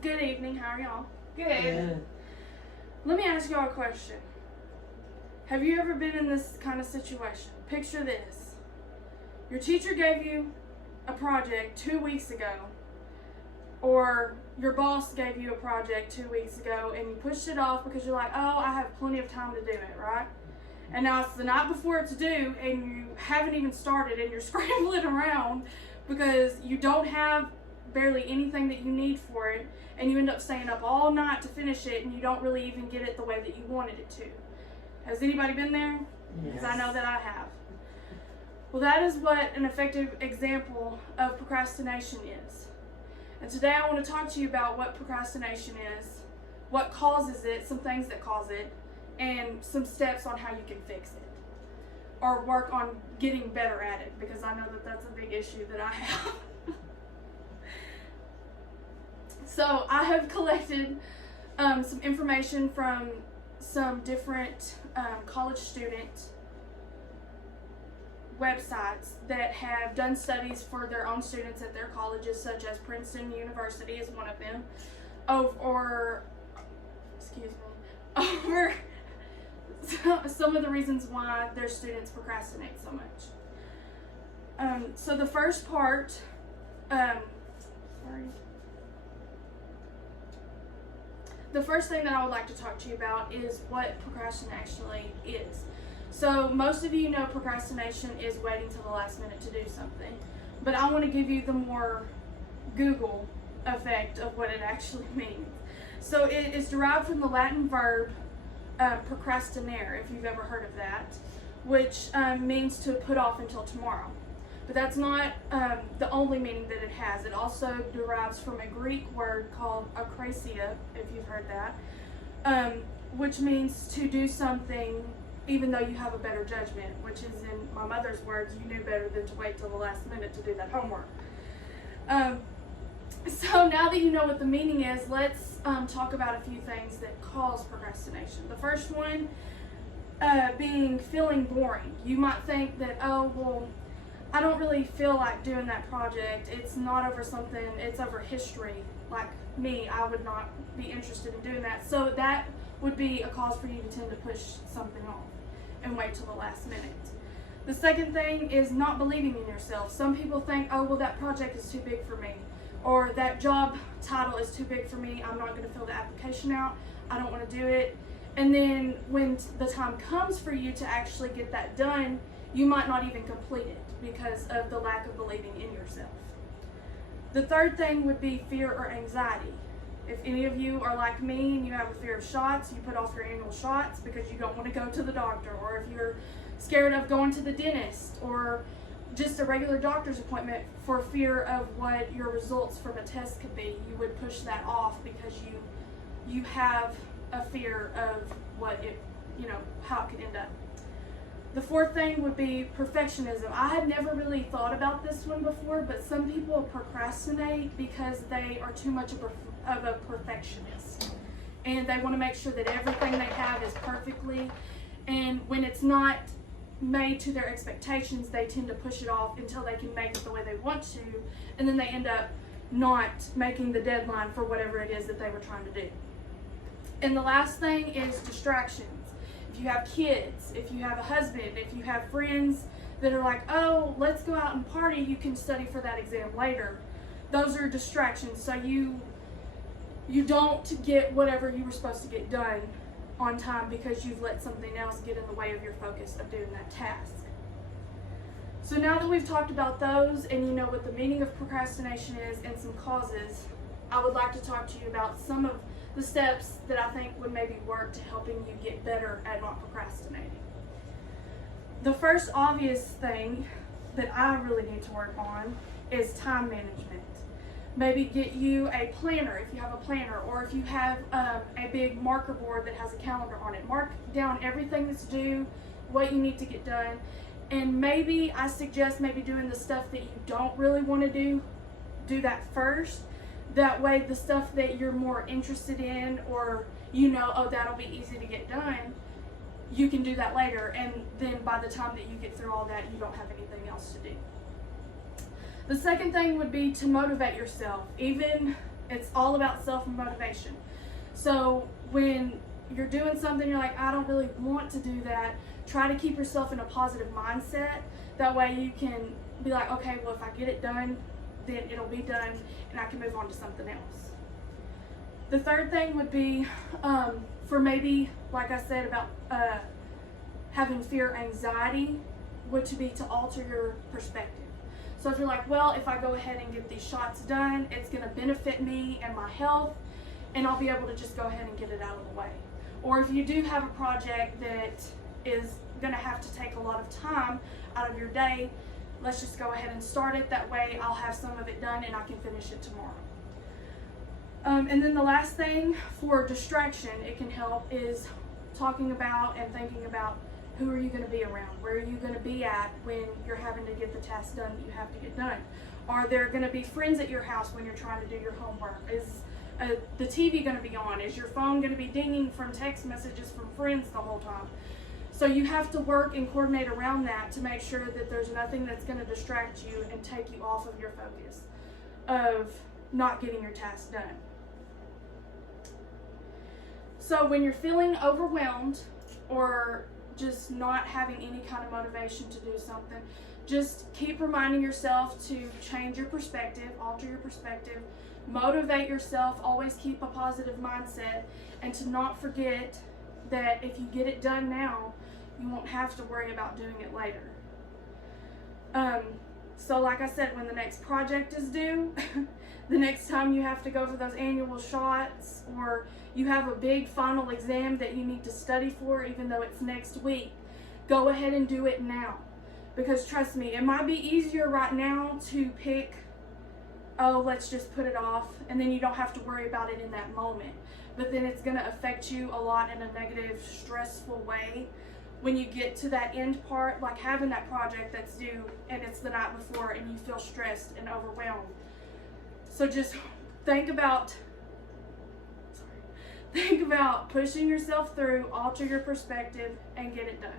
Good evening. How are y'all? Good. Let me ask y'all a question. Have you ever been in this kind of situation? Picture this. Your teacher gave you a project 2 weeks ago, or your boss gave you a project 2 weeks ago, and you pushed it off because you're like, oh, I have plenty of time to do it, right? And now it's the night before it's due, and you haven't even started, and you're scrambling around because you don't have barely anything that you need for it, and you end up staying up all night to finish it, and you don't really even get it the way that you wanted it to. Has anybody been there? Because I know that I have. Well, that is what an effective example of procrastination is. And today I want to talk to you about what procrastination is, what causes it, some things that cause it, and some steps on how you can fix it or work on getting better at it, because I know that that's a big issue that I have. So I have collected some information from some different college student websites that have done studies for their own students at their colleges, such as Princeton University is one of them, over some of the reasons why their students procrastinate so much. So the first part, the first thing that I would like to talk to you about is what procrastination actually is. So most of you know procrastination is waiting till the last minute to do something, but I want to give you the more Google effect of what it actually means. So it is derived from the Latin verb procrastinare, if you've ever heard of that, which means to put off until tomorrow. But that's not the only meaning that it has. It also derives from a Greek word called akrasia, if you've heard that, which means to do something even though you have a better judgment, which is, in my mother's words, you knew better than to wait till the last minute to do that homework. So now that you know what the meaning is, let's talk about a few things that cause procrastination. The first one being feeling boring. You might think that, oh, well, I don't really feel like doing that project. It's not over something, it's over history. Like me, I would not be interested in doing that. So that would be a cause for you to tend to push something off and wait till the last minute. The second thing is not believing in yourself. Some people think, oh, well, that project is too big for me, or that job title is too big for me. I'm not going to fill the application out. I don't want to do it. And then when the time comes for you to actually get that done, you might not even complete it because of the lack of believing in yourself. The third thing would be fear or anxiety. If any of you are like me and you have a fear of shots, you put off your annual shots because you don't want to go to the doctor, or if you're scared of going to the dentist or just a regular doctor's appointment for fear of what your results from a test could be, you would push that off because you have a fear of what it, how it could end up. The fourth thing would be perfectionism. I had never really thought about this one before, but some people procrastinate because they are too much of a perfectionist. And they want to make sure that everything they have is perfectly, and when it's not made to their expectations, they tend to push it off until they can make it the way they want to, and then they end up not making the deadline for whatever it is that they were trying to do. And the last thing is distractions. If you have kids, if you have a husband, if you have friends that are like, oh, let's go out and party, you can study for that exam later. Those are distractions. So you don't get whatever you were supposed to get done on time because you've let something else get in the way of your focus of doing that task. So now that we've talked about those and you know what the meaning of procrastination is and some causes, I would like to talk to you about some of the steps that I think would maybe work to helping you get better at not procrastinating. The first obvious thing that I really need to work on is time management. Maybe get you a planner if you have a planner, or if you have a big marker board that has a calendar on it. Mark down everything that's due, what you need to get done, and maybe I suggest maybe doing the stuff that you don't really want to do that first. That way the stuff that you're more interested in, or oh, that'll be easy to get done, you can do that later, and then by the time that you get through all that, you don't have anything else to do. The second thing would be to motivate yourself. Even It's all about self-motivation. So when you're doing something, you're like, I don't really want to do that, try to keep yourself in a positive mindset. That way you can be like, okay, well, if I get it done, then it'll be done and I can move on to something else. The third thing would be for maybe, like I said, about having fear, anxiety, would to be to alter your perspective. So if you're like, well, if I go ahead and get these shots done, it's going to benefit me and my health, and I'll be able to just go ahead and get it out of the way. Or if you do have a project that is going to have to take a lot of time out of your day, let's just go ahead and start it. That way I'll have some of it done and I can finish it tomorrow. And then the last thing for distraction, it can help, is talking about and thinking about who are you going to be around? Where are you going to be at when you're having to get the task done that you have to get done? Are there going to be friends at your house when you're trying to do your homework? Is the TV going to be on? Is your phone going to be dinging from text messages from friends the whole time? So you have to work and coordinate around that to make sure that there's nothing that's going to distract you and take you off of your focus of not getting your task done. So when you're feeling overwhelmed or just not having any kind of motivation to do something, just keep reminding yourself to change your perspective, alter your perspective, motivate yourself, always keep a positive mindset, and to not forget that if you get it done now, you won't have to worry about doing it later. So like I said, when the next project is due, the next time you have to go for those annual shots, or you have a big final exam that you need to study for, even though it's next week, go ahead and do it now. Because trust me, it might be easier right now to pick, oh, let's just put it off, and then you don't have to worry about it in that moment. But then it's going to affect you a lot in a negative, stressful way when you get to that end part, like having that project that's due and it's the night before and you feel stressed and overwhelmed. So just think about pushing yourself through, alter your perspective, and get it done.